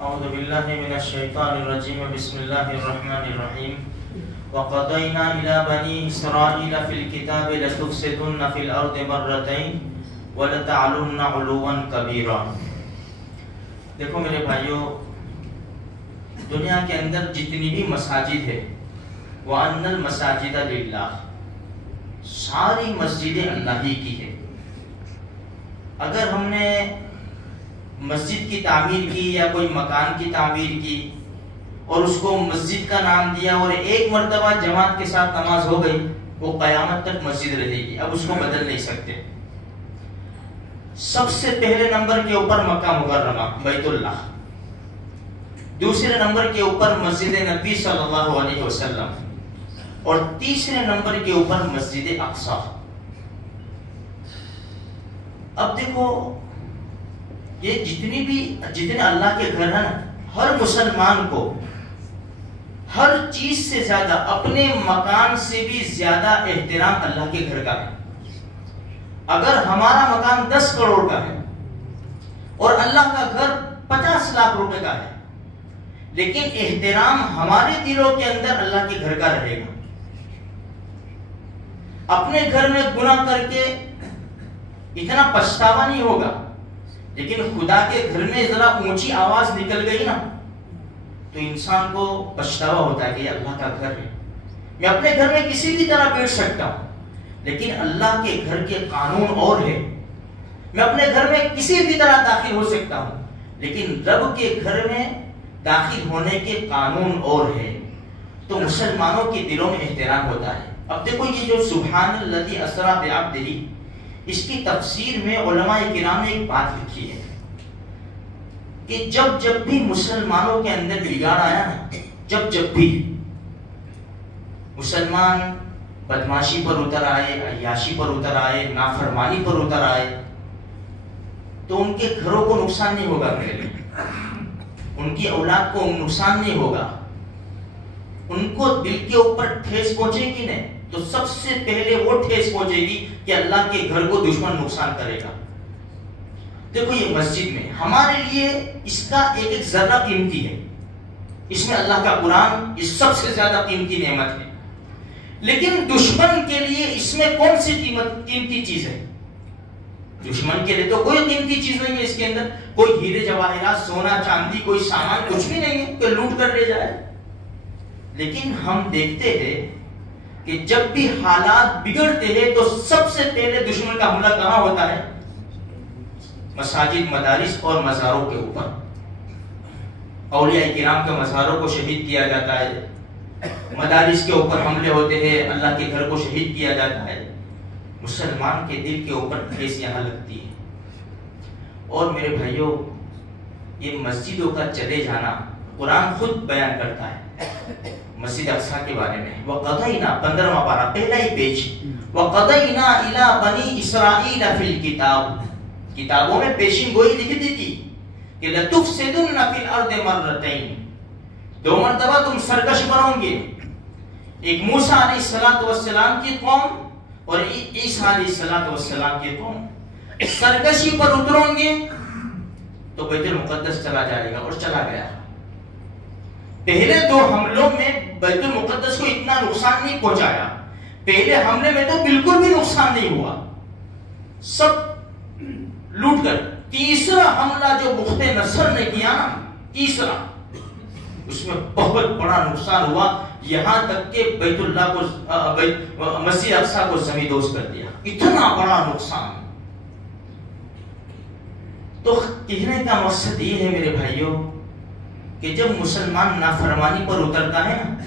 اعوذ باللہ من الشیطان الرجیم بسم اللہ الرحمن الرحیم وقضینا الی بنی اسرائیل فی الکتاب لتفسدن فی الارض مرتین ولتعلن علوا کبیرا۔ دیکھو میرے بھائیو، دنیا کے اندر جتنی بھی مساجد ہے وَأَنَّ الْمَسَاجِدَ لِلَّهِ، ساری مسجدیں اللہ ہی کی ہے۔ اگر ہم نے مسجد کی تعمیر کی یا کوئی مکان کی تعمیر کی اور اس کو مسجد کا نام دیا اور ایک مرتبہ جماعت کے ساتھ نماز ہو گئی، وہ قیامت تک مسجد رہے گی، اب اس کو بدل نہیں سکتے۔ سب سے پہلے نمبر کے اوپر مکہ مکرمہ بیت اللہ، دوسرے نمبر کے اوپر مسجد نبی صلی اللہ علیہ وسلم، اور تیسرے نمبر کے اوپر مسجد اقصی۔ اب دیکھو، یہ جتنے اللہ کے گھر ہیں نا، ہر مسلمان کو ہر چیز سے زیادہ، اپنے مکان سے بھی زیادہ احترام اللہ کے گھر کا ہے۔ اگر ہمارا مکان 10 کروڑ کا ہے اور اللہ کا گھر 50 لاکھ روپے کا ہے، لیکن احترام ہمارے دلوں کے اندر اللہ کے گھر کا رہے گا۔ اپنے گھر میں گناہ کر کے اتنا پچھتاوا نہیں ہوگا، لیکن خدا کے گھر میں ذرا اونچی آواز نکل گئی نا تو انسان کو پچھتاوا ہوتا ہے کہ یہ اللہ کا گھر ہے۔ میں اپنے گھر میں کسی بھی طرح بیٹھ سکتا ہوں، لیکن اللہ کے گھر کے قانون اور ہے۔ میں اپنے گھر میں کسی بھی طرح داخل ہو سکتا ہوں، لیکن رب کے گھر میں داخل ہونے کے قانون اور ہے۔ تو مسلمانوں کے دلوں میں احترام ہوتا ہے۔ اب دیکھو، یہ جو سبحان الذی اسری بعبدہ، اس کی تفسیر میں علماء کرام نے ایک بات لکھی ہے کہ جب بھی مسلمانوں کے اندر بگاڑ آیا نا، جب بھی مسلمان بدماشی پر اتر آئے، عیاشی پر اتر آئے، نافرمانی پر اتر آئے، تو ان کے گھروں کو نقصان نہیں ہوگا، ان کی اولاد کو نقصان نہیں ہوگا، ان کو دل کے اوپر ٹھیس پہنچے گی نہیں، تو سب سے پہلے وہ ٹھیس پہنچے گی کہ اللہ کے گھر کو دشمن نقصان کرے گا۔ دیکھو، یہ مسجد میں ہمارے لیے اس کا ایک ذرہ قیمتی ہے، اس میں اللہ کا قرآن یہ سب سے زیادہ قیمتی نعمت ہے، لیکن دشمن کے لیے اس میں کون سی قیمتی چیز ہے؟ دشمن کے لیے تو کوئی قیمتی چیز نہیں ہے، اس کے اندر کوئی ہیرے جواہرات، سونا چاندی، کوئی سامان کچھ بھی نہیں ہے کہ لوٹ کر لے جائے۔ لیکن ہم دیکھتے ہیں کہ جب بھی حالات بگڑتے ہیں تو سب سے پہلے دشمن کا حملہ کہاں ہوتا ہے؟ مساجد، مدارس اور مزاروں کے اوپر۔ اولیاء کرام کے مزاروں کو شہید کیا جاتا ہے، مدارس کے اوپر حملے ہوتے ہیں، اللہ کے گھر کو شہید کیا جاتا ہے۔ مسلمان کے دل کے اوپر ٹھیس یہاں لگتی ہے۔ اور میرے بھائیوں، یہ مسجدوں کا چلے جانا قرآن خود بیان کرتا ہے مسجد اقصی کے بارے میں۔ وَقَضَيْنَا 15واں پارہ، پہلا ہی پیج، وَقَضَيْنَا إِلَىٰ بَنِي إِسْرَائِيلَ فِي الْكِتَابِ، کتابوں میں پیشین گوئی لکھ دی تھی کہ لَتُفْسِدُنَّ فِي الْأَرْضِ مَرَّتَيْنِ، 2 مرتبہ تم سرکش بنو گے، ایک موسیٰ علیہ السلام کی قوم اور عیسیٰ علیہ السلام کی قوم سرکشی پر اتروں گے تو بیت المقدس چلا جائے گا، اور چلا گیا۔ پہلے 2 حملوں میں بیت المقدس کو اتنا نقصان نہیں پہنچایا، پہلے حملے میں تو بالکل بھی نقصان نہیں ہوا، سب لوٹ کر۔ تیسرا حملہ جو بخت نصر نے کیا نا، تیسرا، اس میں بہت بڑا نقصان ہوا، یہاں تک کہ بیت اللہ کو، مسجد اقصی کو زمین دوز کر دیا، اتنا بڑا نقصان۔ تو کہنے کا مقصد یہ ہے میرے بھائیوں کہ جب مسلمان نافرمانی پر اترتا ہے نا،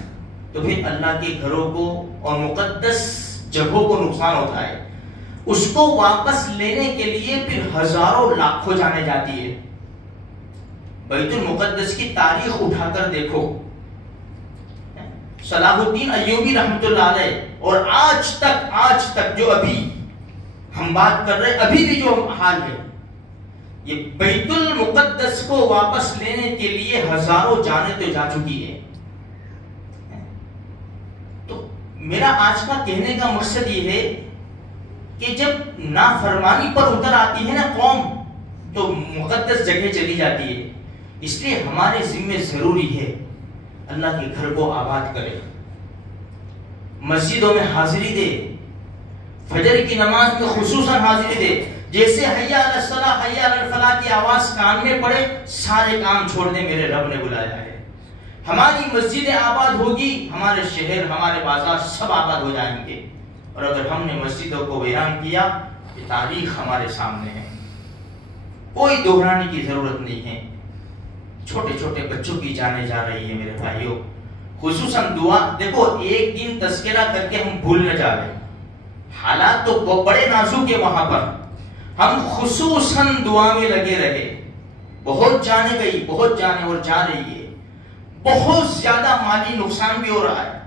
تو پھر اللہ کے گھروں کو اور مقدس جگہوں کو نقصان ہوتا ہے۔ اس کو واپس لینے کے لیے پھر ہزاروں لاکھوں جانے جاتی ہے۔ بیت المقدس کی تاریخ اٹھا کر دیکھو، صلاح الدین ایوبی رحمۃ اللہ علیہ، اور آج تک جو ابھی ہم بات کر رہے، ابھی بھی جو حال ہے، یہ بیت المقدس کو واپس لینے کے لیے ہزاروں جانیں تو جا چکی ہے۔ تو میرا آج کا کہنے کا مقصد یہ ہے کہ جب نافرمانی پر اتر آتی ہے نا قوم، تو مقدس جگہ چلی جاتی ہے۔ اس لیے ہمارے ذمہ ضروری ہے اللہ کے گھر کو آباد کرے، مسجدوں میں حاضری دے، فجر کی نماز میں خصوصاً حاضری دے، جیسے حی علی الصلاۃ حی علی الفلاح کی آواز کان میں پڑے سارے کام چھوڑ دے، میرے رب نے بلایا ہے۔ ہماری مسجدیں آباد ہوگی، ہمارے شہر ہمارے بازار سب آباد ہو جائیں گے، اور اگر ہم نے مسجدوں کو ویران کیا، یہ تاریخ ہمارے سامنے ہے، کوئی دہرانے کی ضرورت نہیں ہے۔ چھوٹے چھوٹے بچوں کی جانیں جا رہی ہے میرے بھائیوں، خصوصاً دعا، دیکھو ایک دن تذکرہ کر کے ہم بھول نہ جائیں، حالات تو بڑے نازک ہے وہاں پر، ہم خصوصاً دعا میں لگے رہے۔ بہت جانے گئی، بہت جانے اور جا رہی ہے، بہت زیادہ مالی نقصان بھی ہو رہا ہے،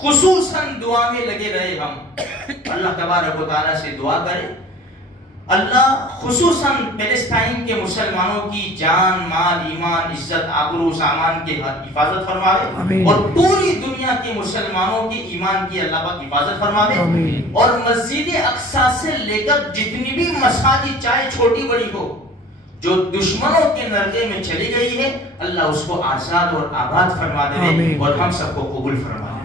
خصوصاً دعا میں لگے رہے ہم۔ اللہ تبارک و تعالیٰ سے دعا کرے اللہ خصوصاً فلسطین کے مسلمانوں کی جان، مال، ایمان، عزت، آبرو، سامان کی حفاظت فرماوے، اور پوری دنیا کے مسلمانوں کی ایمان کی اللہ پاک حفاظت فرماوے، اور مسجد اقصی سے لے کر جتنی بھی مساجد چاہے چھوٹی بڑی ہو جو دشمنوں کے نرغے میں چلی گئی ہے، اللہ اس کو آزاد اور آباد فرما دے اور ہم سب کو قبول فرما دے۔